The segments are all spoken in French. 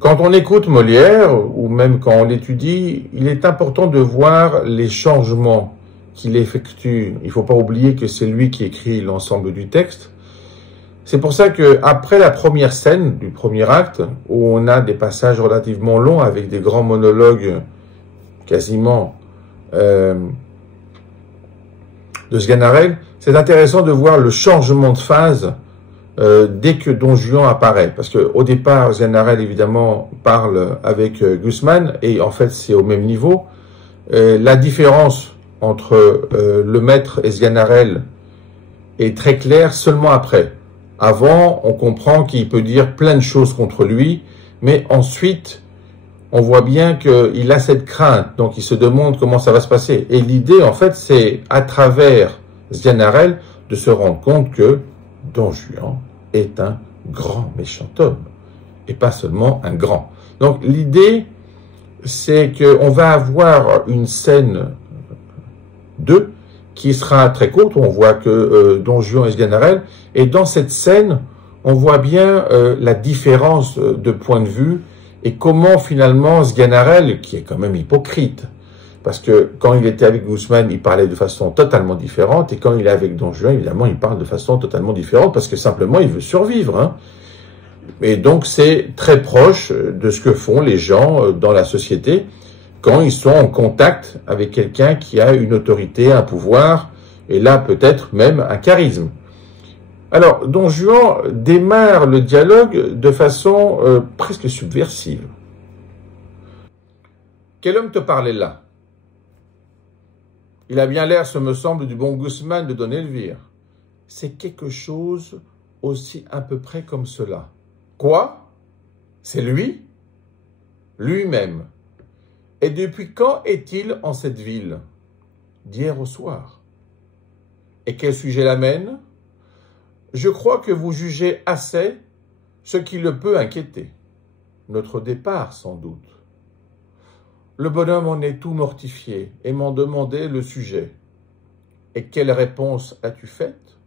Quand on écoute Molière, ou même quand on l'étudie, il est important de voir les changements qu'il effectue. Il ne faut pas oublier que c'est lui qui écrit l'ensemble du texte. C'est pour ça que après la première scène du premier acte, où on a des passages relativement longs avec des grands monologues quasiment de Sganarelle, c'est intéressant de voir le changement de phase dès que Don Juan apparaît. Parce que au départ, Sganarelle évidemment parle avec Guzman, et en fait c'est au même niveau. La différence entre le maître et Sganarelle est très claire seulement après. Avant, on comprend qu'il peut dire plein de choses contre lui, mais ensuite, on voit bien qu'il a cette crainte, donc il se demande comment ça va se passer. Et l'idée, en fait, c'est à travers Sganarelle de se rendre compte que Don Juan est un grand méchant homme, et pas seulement un grand. Donc l'idée, c'est qu'on va avoir une scène 2 qui sera très courte, où on voit que Don Juan et Sganarelle, et dans cette scène, on voit bien la différence de point de vue, et comment finalement Sganarelle, qui est quand même hypocrite, parce que quand il était avec Guzman, il parlait de façon totalement différente, et quand il est avec Don Juan, évidemment, il parle de façon totalement différente, parce que simplement, il veut survivre, hein. Et donc, c'est très proche de ce que font les gens dans la société, quand ils sont en contact avec quelqu'un qui a une autorité, un pouvoir, et là peut-être même un charisme. Alors, Don Juan démarre le dialogue de façon presque subversive. Quel homme te parlait là? Il a bien l'air, ce me semble, du bon Guzman de Don Elvire. C'est quelque chose aussi à peu près comme cela. Quoi? C'est lui? Lui-même. Et depuis quand est-il en cette ville? D'hier au soir. Et quel sujet l'amène? Je crois que vous jugez assez ce qui le peut inquiéter. Notre départ, sans doute. Le bonhomme en est tout mortifié et m'en demandait le sujet. Et quelle réponse as-tu faite?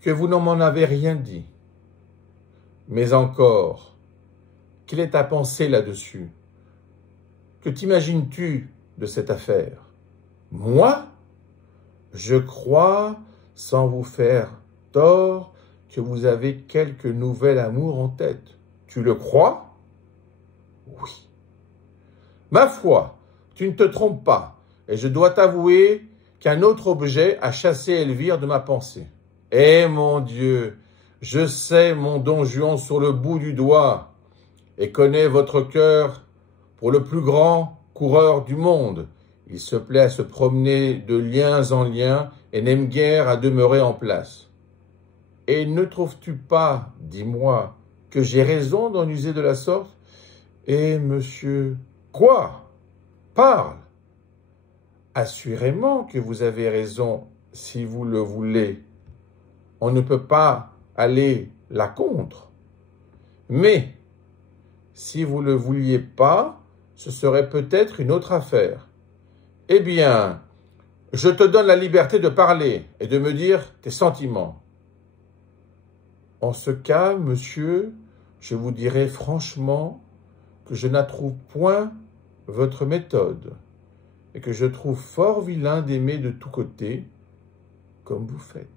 Que vous ne m'en avez rien dit. Mais encore, quelle est ta pensée là-dessus? Que t'imagines-tu de cette affaire? Moi? Je crois, sans vous faire tort, que vous avez quelque nouvel amour en tête. Tu le crois? Oui. Ma foi, tu ne te trompes pas, et je dois t'avouer qu'un autre objet a chassé Elvire de ma pensée. Eh mon Dieu, je sais mon Don Juan sur le bout du doigt, et connais votre cœur pour le plus grand coureur du monde. Il se plaît à se promener de liens en liens et n'aime guère à demeurer en place. Et ne trouves-tu pas, dis-moi, que j'ai raison d'en user de la sorte? Eh, monsieur, quoi? Parle! Assurément que vous avez raison, si vous le voulez. On ne peut pas aller là contre. Mais, si vous ne le vouliez pas, ce serait peut-être une autre affaire. Eh bien, je te donne la liberté de parler et de me dire tes sentiments. En ce cas, monsieur, je vous dirai franchement que je n'approuve point votre méthode et que je trouve fort vilain d'aimer de tous côtés comme vous faites.